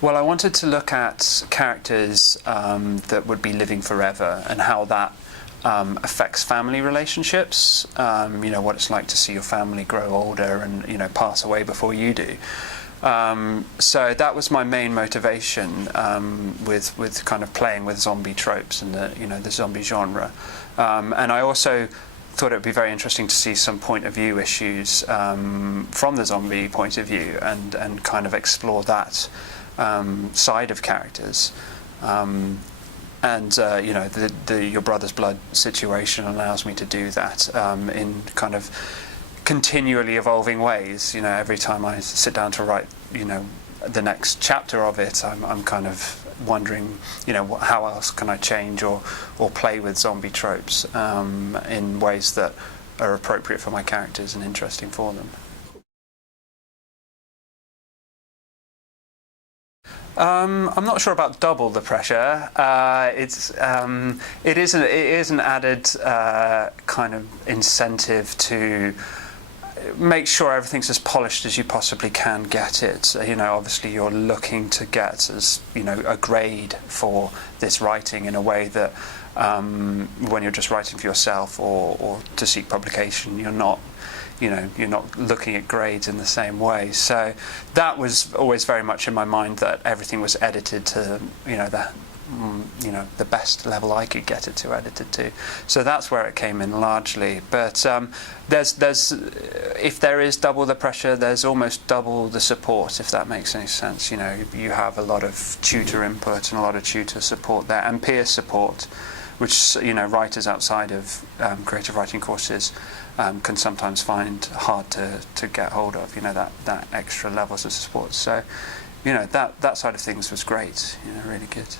Well, I wanted to look at characters that would be living forever and how that affects family relationships. What it's like to see your family grow older and pass away before you do. So that was my main motivation with kind of playing with zombie tropes and the zombie genre. And I also thought it would be very interesting to see some point of view issues from the zombie point of view and kind of explore that side of characters. The Your Brother's Blood situation allows me to do that in kind of continually evolving ways. Every time I sit down to write the next chapter of it, I'm kind of wondering how else can I change or play with zombie tropes in ways that are appropriate for my characters and interesting for them. I'm not sure about double the pressure. It is an added kind of incentive to make sure everything's as polished as you possibly can get it. Obviously you're looking to get a grade for this writing in a way that when you're just writing for yourself or to seek publication, you're not looking at grades in the same way. So that was always very much in my mind, that everything was edited to the best level I could get it to edited to. So that's where it came in largely. But there's if there is double the pressure, there's almost double the support, if that makes any sense. You have a lot of tutor input and a lot of tutor support there, and peer support, which writers outside of creative writing courses can sometimes find hard to get hold of. That extra levels of support. So that side of things was great. Really good.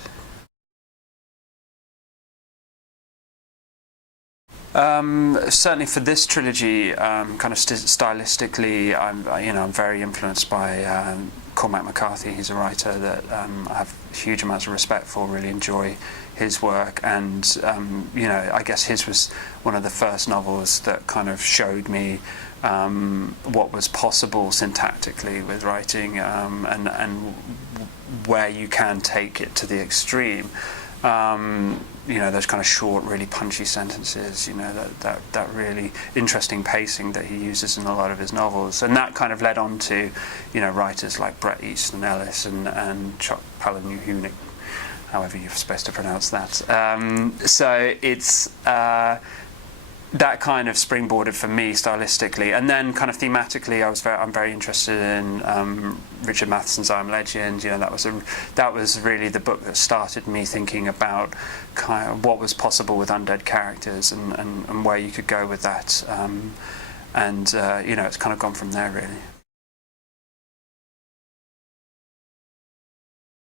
Certainly for this trilogy, kind of stylistically, I'm very influenced by Cormac McCarthy. He's a writer that I have huge amounts of respect for. Really enjoy his work, and I guess his was one of the first novels that kind of showed me what was possible syntactically with writing, and where you can take it to the extreme. Those kind of short, really punchy sentences, that really interesting pacing that he uses in a lot of his novels. And that kind of led on to, writers like Bret Easton Ellis and Chuck Palahniuk, however you're supposed to pronounce that. So it's that kind of springboarded for me stylistically, and then kind of thematically, I'm very interested in Richard Matheson's I Am Legend. That was really the book that started me thinking about kind of what was possible with undead characters and where you could go with that, it's kind of gone from there really.